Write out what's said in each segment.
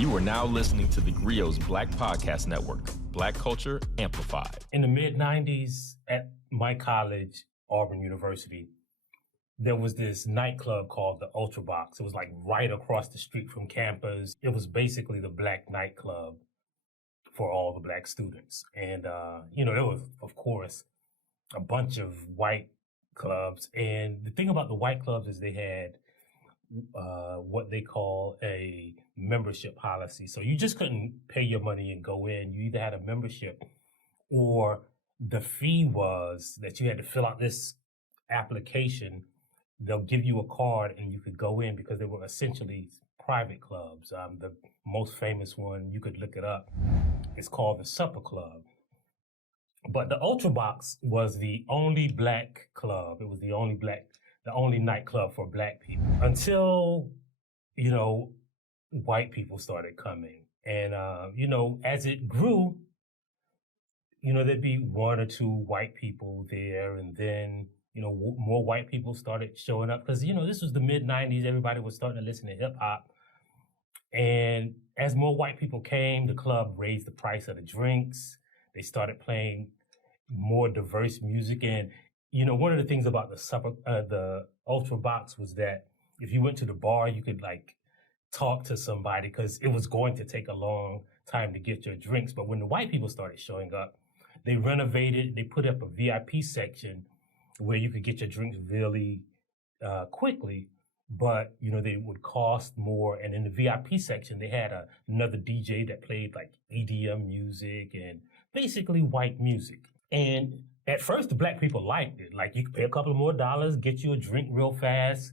You are now listening to theGrio's Black Podcast Network, Black Culture Amplified. In the mid-90s at my college, Auburn University, there was this nightclub called the Ultra Box. It was like right across the street from campus. It was basically the black nightclub for all the black students. And, there was, of course, a bunch of white clubs. And the thing about the white clubs is they had what they call a membership policy. So you just couldn't pay your money and go in. You either had a membership or the fee was that you had to fill out this application. They'll give you a card and you could go in because they were essentially private clubs. The most famous one, you could look it up, it's called the Supper Club. But the Ultra Box was the only black club. It was the only nightclub for black people until, white people started coming. And, as it grew, there'd be one or two white people there. And then, more white people started showing up because, this was the mid-90s. Everybody was starting to listen to hip hop. And as more white people came, the club raised the price of the drinks. They started playing more diverse music. And, one of the things about the Ultra Box was that if you went to the bar, you could talk to somebody because it was going to take a long time to get your drinks. But when the white people started showing up, they renovated, they put up a VIP section where you could get your drinks really quickly, but, they would cost more. And in the VIP section, they had another DJ that played EDM music and basically white music. And at first, the black people liked it. You could pay a couple of more dollars, get you a drink real fast.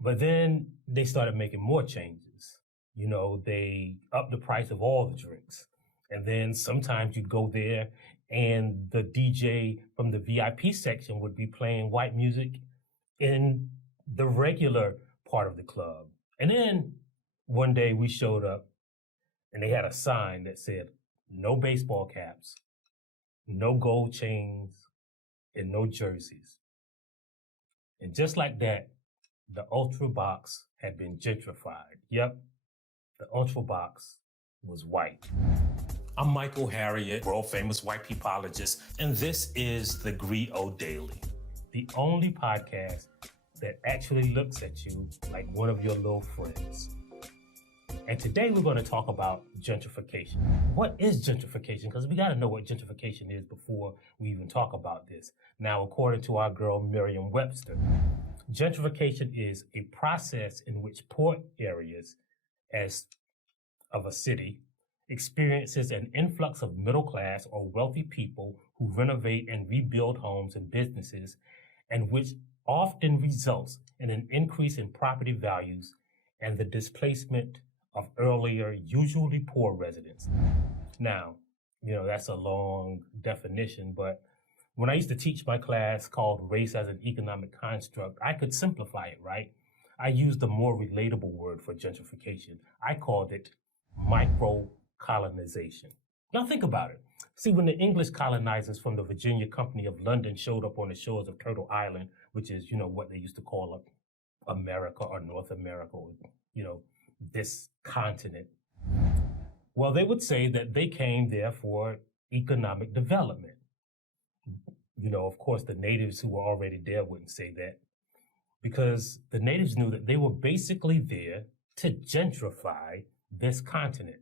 But then they started making more changes. They upped the price of all the drinks. And then sometimes you'd go there and the DJ from the VIP section would be playing white music in the regular part of the club. And then one day we showed up and they had a sign that said, no baseball caps, no gold chains, and no jerseys. And just like that, the Ultra Box had been gentrified. Yep, the Ultra Box was white. I'm Michael Harriot, world famous white peopleologist, and this is theGrio Daily, the only podcast that actually looks at you like one of your little friends. And today we're going to talk about gentrification. What is gentrification? Because we got to know what gentrification is before we even talk about this. Now, according to our girl Merriam-Webster, gentrification is a process in which poor areas of a city experiences an influx of middle class or wealthy people who renovate and rebuild homes and businesses, and which often results in an increase in property values and the displacement of earlier, usually poor residents. Now, that's a long definition, but when I used to teach my class called Race as an Economic Construct, I could simplify it, right? I used a more relatable word for gentrification. I called it micro-colonization. Now think about it. See, when the English colonizers from the Virginia Company of London showed up on the shores of Turtle Island, which is, what they used to call America or North America, or, this continent, well, they would say that they came there for economic development. Of course, the natives who were already there wouldn't say that because the natives knew that they were basically there to gentrify this continent.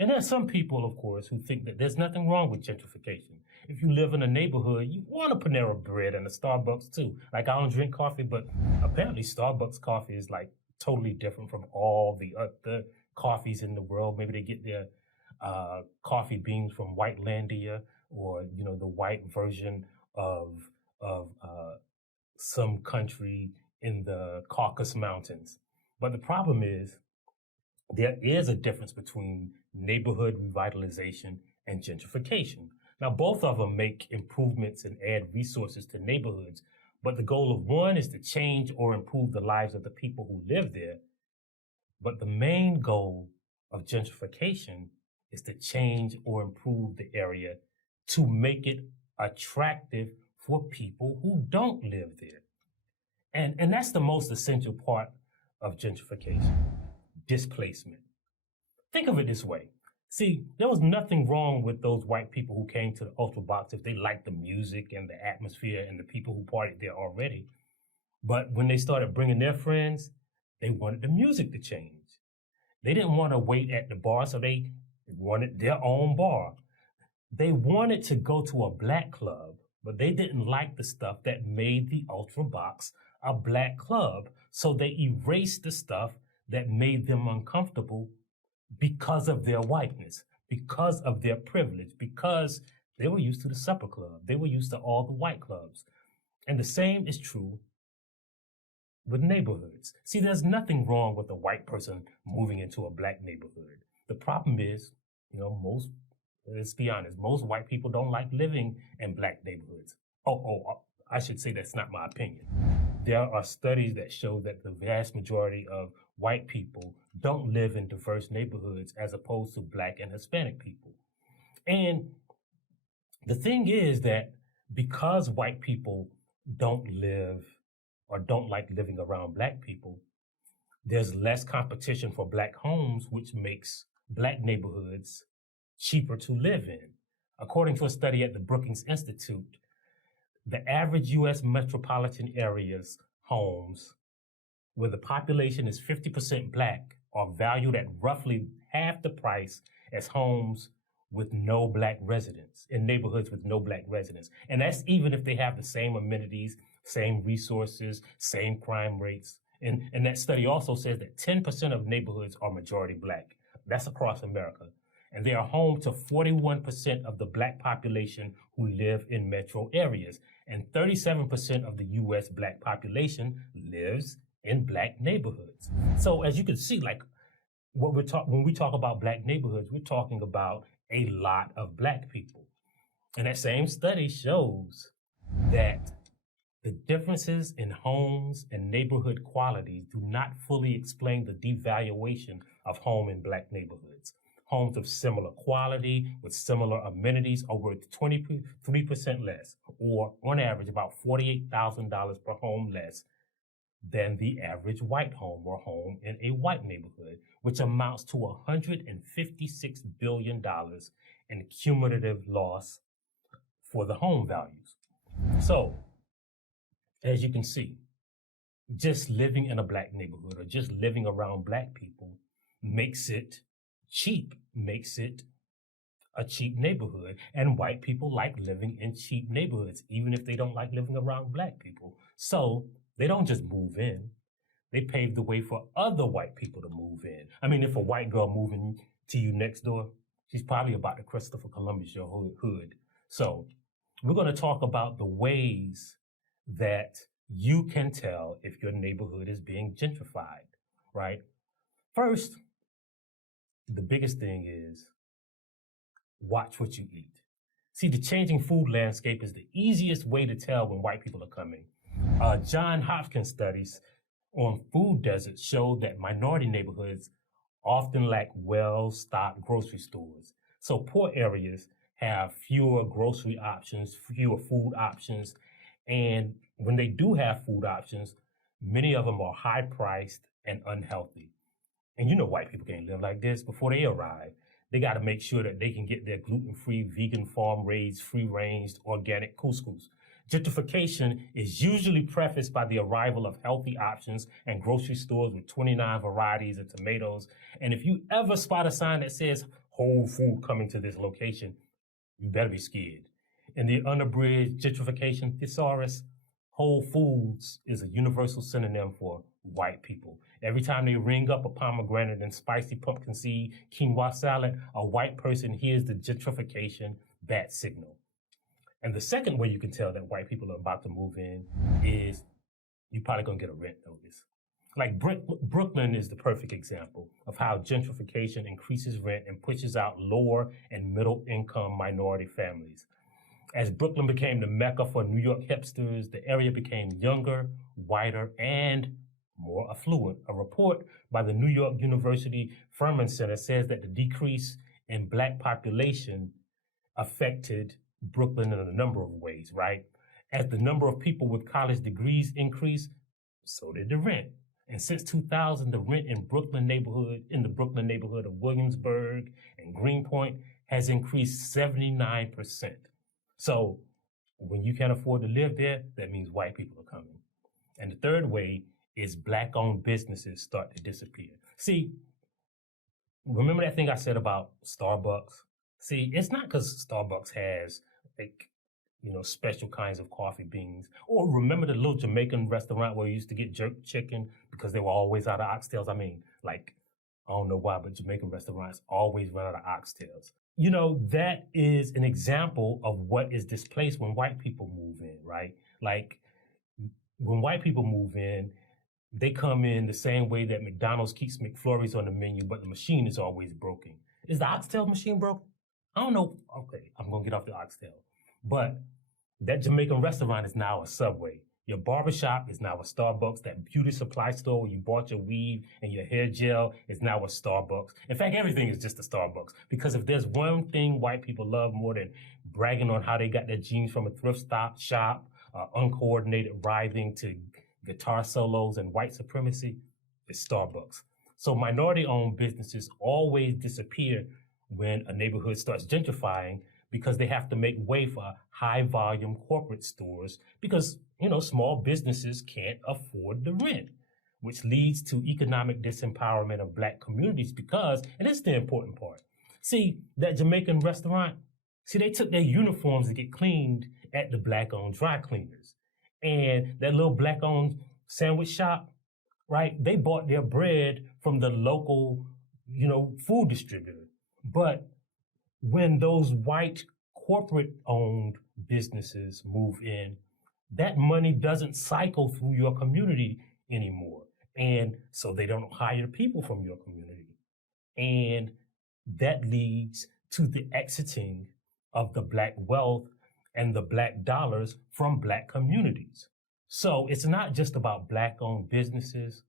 And there are some people, of course, who think that there's nothing wrong with gentrification. If you live in a neighborhood, you want a Panera Bread and a Starbucks too. I don't drink coffee, but apparently Starbucks coffee is totally different from all the other coffees in the world. Maybe they get their coffee beans from Whitelandia or, the white version of some country in the Caucasus Mountains. But the problem is there is a difference between neighborhood revitalization and gentrification. Now, both of them make improvements and add resources to neighborhoods, but the goal of one is to change or improve the lives of the people who live there. But the main goal of gentrification is to change or improve the area to make it attractive for people who don't live there. And that's the most essential part of gentrification, displacement. Think of it this way. See, there was nothing wrong with those white people who came to the Ultra Box if they liked the music and the atmosphere and the people who partied there already. But when they started bringing their friends, they wanted the music to change. They didn't want to wait at the bar, so they wanted their own bar. They wanted to go to a black club, but they didn't like the stuff that made the Ultra Box a black club. So they erased the stuff that made them uncomfortable because of their whiteness, because of their privilege, because they were used to the supper club. They were used to all the white clubs. And the same is true with neighborhoods. See, there's nothing wrong with a white person moving into a black neighborhood. The problem is, let's be honest, most white people don't like living in black neighborhoods. I should say that's not my opinion. There are studies that show that the vast majority of white people don't live in diverse neighborhoods as opposed to black and Hispanic people. And the thing is that because white people don't live or don't like living around black people, there's less competition for black homes, which makes black neighborhoods cheaper to live in. According to a study at the Brookings Institute, the average U.S. metropolitan area's homes where the population is 50% black are valued at roughly half the price as homes with no black residents, in neighborhoods with no black residents. And that's even if they have the same amenities, same resources, same crime rates. And that study also says that 10% of neighborhoods are majority black. That's across America. And they are home to 41% of the black population who live in metro areas. And 37% of the U.S. black population lives in black neighborhoods. So as you can see, like when we talk about black neighborhoods, we're talking about a lot of black people. And that same study shows that the differences in homes and neighborhood qualities do not fully explain the devaluation of home in black neighborhoods. Homes of similar quality with similar amenities are worth 23% less, or on average about $48,000 per home less than the average white home or home in a white neighborhood, which amounts to $156 billion in cumulative loss for the home values. So, as you can see, just living in a black neighborhood or just living around black people makes it cheap, makes it a cheap neighborhood. And white people like living in cheap neighborhoods, even if they don't like living around black people. So they don't just move in. They pave the way for other white people to move in. I mean, if a white girl moving to you next door, she's probably about to Christopher Columbus your hood. So we're going to talk about the ways that you can tell if your neighborhood is being gentrified, right? First, the biggest thing is watch what you eat. See, the changing food landscape is the easiest way to tell when white people are coming. John Hopkins studies on food deserts showed that minority neighborhoods often lack well-stocked grocery stores. So poor areas have fewer grocery options, fewer food options, and when they do have food options, many of them are high-priced and unhealthy. And you know white people can't live like this. Before they arrive, they got to make sure that they can get their gluten-free, vegan, farm-raised, free-ranged, organic couscous. Gentrification is usually prefaced by the arrival of healthy options and grocery stores with 29 varieties of tomatoes. And if you ever spot a sign that says Whole Food coming to this location, you better be scared. In the unabridged gentrification thesaurus, Whole Foods is a universal synonym for white people. Every time they ring up a pomegranate and spicy pumpkin seed quinoa salad, a white person hears the gentrification bat signal. And the second way you can tell that white people are about to move in is you're probably going to get a rent notice. Like Brooklyn is the perfect example of how gentrification increases rent and pushes out lower and middle income minority families. As Brooklyn became the mecca for New York hipsters, the area became younger, whiter, and more affluent. A report by the New York University Furman Center says that the decrease in black population affected Brooklyn in a number of ways, right? As the number of people with college degrees increased, so did the rent. And since 2000, the rent in the Brooklyn neighborhood of Williamsburg and Greenpoint has increased 79%. So when you can't afford to live there, that means white people are coming. And the third way is Black-owned businesses start to disappear. See, remember that thing I said about Starbucks? See, it's not because Starbucks has special kinds of coffee beans. Or remember the little Jamaican restaurant where you used to get jerk chicken because they were always out of oxtails? I mean, I don't know why, but Jamaican restaurants always run out of oxtails. That is an example of what is displaced when white people move in, right? Like, when white people move in, they come in the same way that McDonald's keeps McFlurries on the menu, but the machine is always broken. Is the oxtail machine broken? I don't know. Okay, I'm going to get off the oxtail. But that Jamaican restaurant is now a Subway. Your barbershop is now a Starbucks. That beauty supply store where you bought your weave and your hair gel is now a Starbucks. In fact, everything is just a Starbucks. Because if there's one thing white people love more than bragging on how they got their jeans from a thrift shop, uncoordinated writhing to guitar solos and white supremacy, it's Starbucks. So minority-owned businesses always disappear when a neighborhood starts gentrifying because they have to make way for high-volume corporate stores because, small businesses can't afford the rent, which leads to economic disempowerment of Black communities because, and this is the important part, see, that Jamaican restaurant, they took their uniforms to get cleaned at the Black-owned dry cleaners. And that little Black-owned sandwich shop, right, they bought their bread from the local, food distributor. But when those white corporate-owned businesses move in, that money doesn't cycle through your community anymore. And so they don't hire people from your community. And that leads to the exiting of the Black wealth and the Black dollars from Black communities. So it's not just about Black-owned businesses.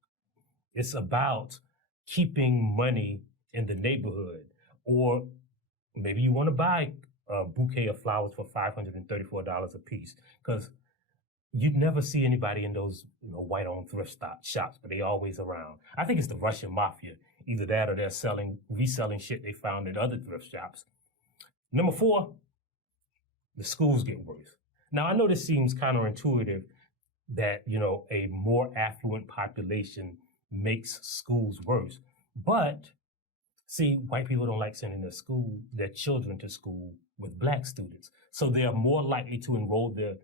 It's about keeping money in the neighborhood. Or maybe you want to buy a bouquet of flowers for $534 a piece because you'd never see anybody in those white-owned thrift shops, but they always around. I think it's the Russian mafia. Either that or they're reselling shit they found at other thrift shops. Number 4, the schools get worse. Now, I know this seems counterintuitive that, a more affluent population makes schools worse. But, see, white people don't like sending their children to school with Black students. So they are more likely to enroll their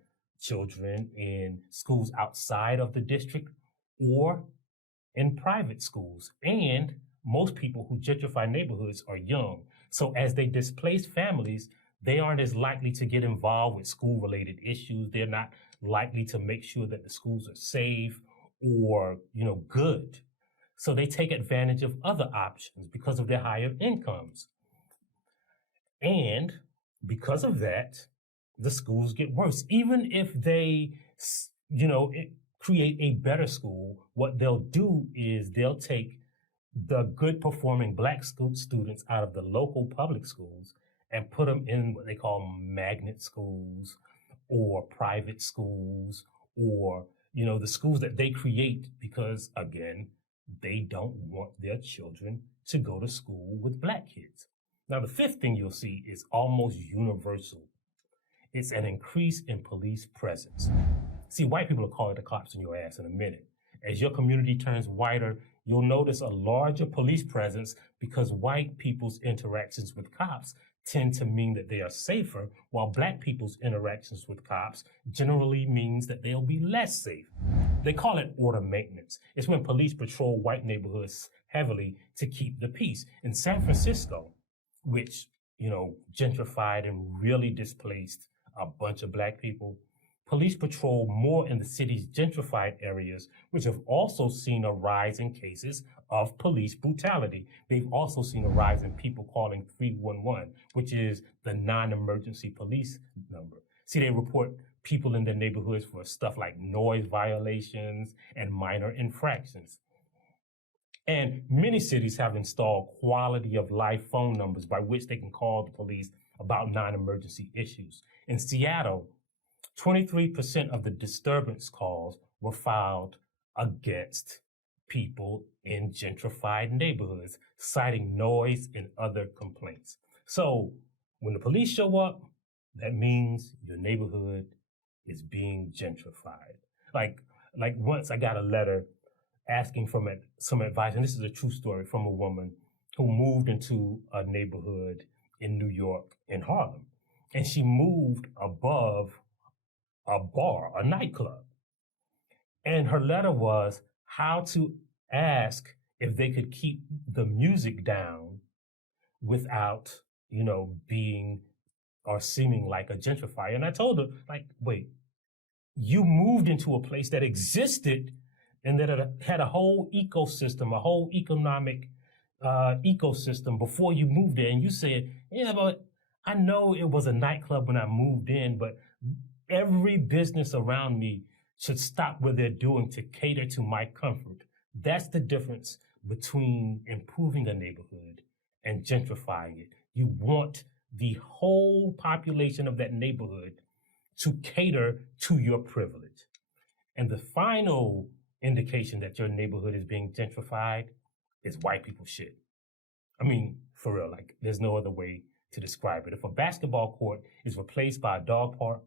children in schools outside of the district or in private schools. And most people who gentrify neighborhoods are young. So as they displace families, they aren't as likely to get involved with school-related issues. They're not likely to make sure that the schools are safe or, good. So they take advantage of other options because of their higher incomes. And because of that, the schools get worse. Even if they, create a better school, what they'll do is they'll take the good performing Black students out of the local public schools and put them in what they call magnet schools or private schools or, the schools that they create because, again, they don't want their children to go to school with Black kids. Now, the 5th thing you'll see is almost universal. It's an increase in police presence. See, white people will call the cops on your ass in a minute. As your community turns whiter, you'll notice a larger police presence because white people's interactions with cops tend to mean that they are safer, while Black people's interactions with cops generally means that they'll be less safe. They call it order maintenance. It's when police patrol white neighborhoods heavily to keep the peace. In San Francisco, which, gentrified and really displaced a bunch of Black people, police patrol more in the city's gentrified areas, which have also seen a rise in cases of police brutality. They've also seen a rise in people calling 311, which is the non-emergency police number. See, they report people in their neighborhoods for stuff like noise violations and minor infractions. And many cities have installed quality of life phone numbers by which they can call the police about non-emergency issues. In Seattle, 23% of the disturbance calls were filed against people in gentrified neighborhoods, citing noise and other complaints. So when the police show up, that means your neighborhood is being gentrified. Like once I got a letter asking for some advice, and this is a true story from a woman who moved into a neighborhood in New York, in Harlem. And she moved above a bar, a nightclub. And her letter was how to ask if they could keep the music down without, being or seeming like a gentrifier. And I told her, wait, you moved into a place that existed and that had a whole ecosystem, a whole economic ecosystem before you moved there. And you said, yeah, but I know it was a nightclub when I moved in, but every business around me should stop what they're doing to cater to my comfort. That's the difference between improving a neighborhood and gentrifying it. You want the whole population of that neighborhood to cater to your privilege. And the final indication that your neighborhood is being gentrified is white people shit. I mean, for real, there's no other way to describe it. If a basketball court is replaced by a dog park,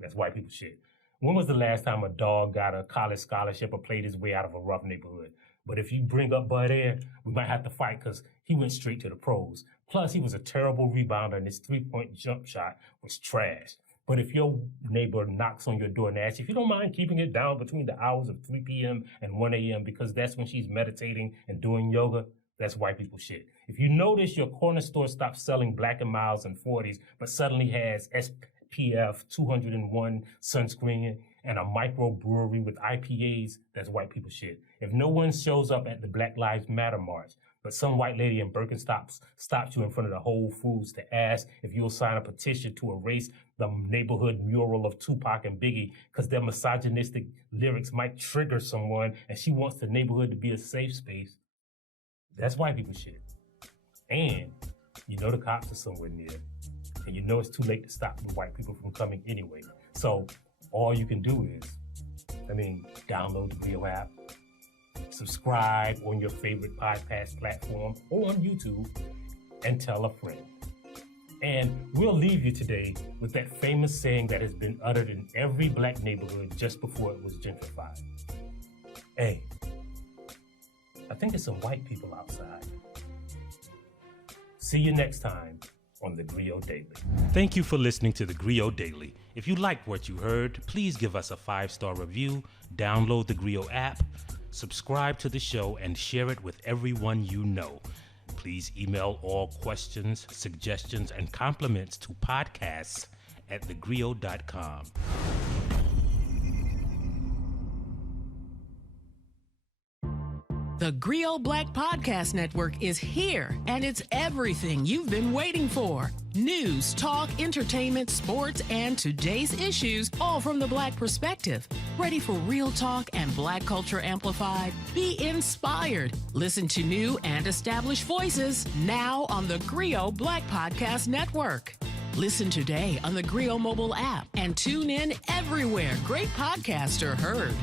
that's white people shit. When was the last time a dog got a college scholarship or played his way out of a rough neighborhood? But if you bring up Bud Air, we might have to fight because he went straight to the pros. Plus, he was a terrible rebounder and his three-point jump shot was trash. But if your neighbor knocks on your door and asks if you don't mind keeping it down between the hours of 3 p.m. and 1 a.m. because that's when she's meditating and doing yoga, that's white people shit. If you notice your corner store stopped selling Black & Milds and 40s, but suddenly has SPF 201 sunscreen and a microbrewery with IPAs, that's white people shit. If no one shows up at the Black Lives Matter march, but some white lady in Birkenstocks stops you in front of the Whole Foods to ask if you'll sign a petition to erase the neighborhood mural of Tupac and Biggie because their misogynistic lyrics might trigger someone and she wants the neighborhood to be a safe space, that's white people shit. And the cops are somewhere near. And it's too late to stop the white people from coming anyway. So all you can do is, download the theGrio app, subscribe on your favorite podcast platform or on YouTube, and tell a friend. And we'll leave you today with that famous saying that has been uttered in every Black neighborhood just before it was gentrified. Hey, I think there's some white people outside. See you next time on theGrio Daily. Thank you for listening to theGrio Daily. If you liked what you heard, please give us a 5-star review, download the theGrio app, subscribe to the show, and share it with everyone you know. Please email all questions, suggestions, and compliments to podcasts@thegrio.com. The Grio Black Podcast Network is here, and it's everything you've been waiting for. News, talk, entertainment, sports, and today's issues, all from the Black perspective. Ready for real talk and Black culture amplified? Be inspired. Listen to new and established voices now on the Grio Black Podcast Network. Listen today on the Grio mobile app and tune in everywhere great podcasts are heard.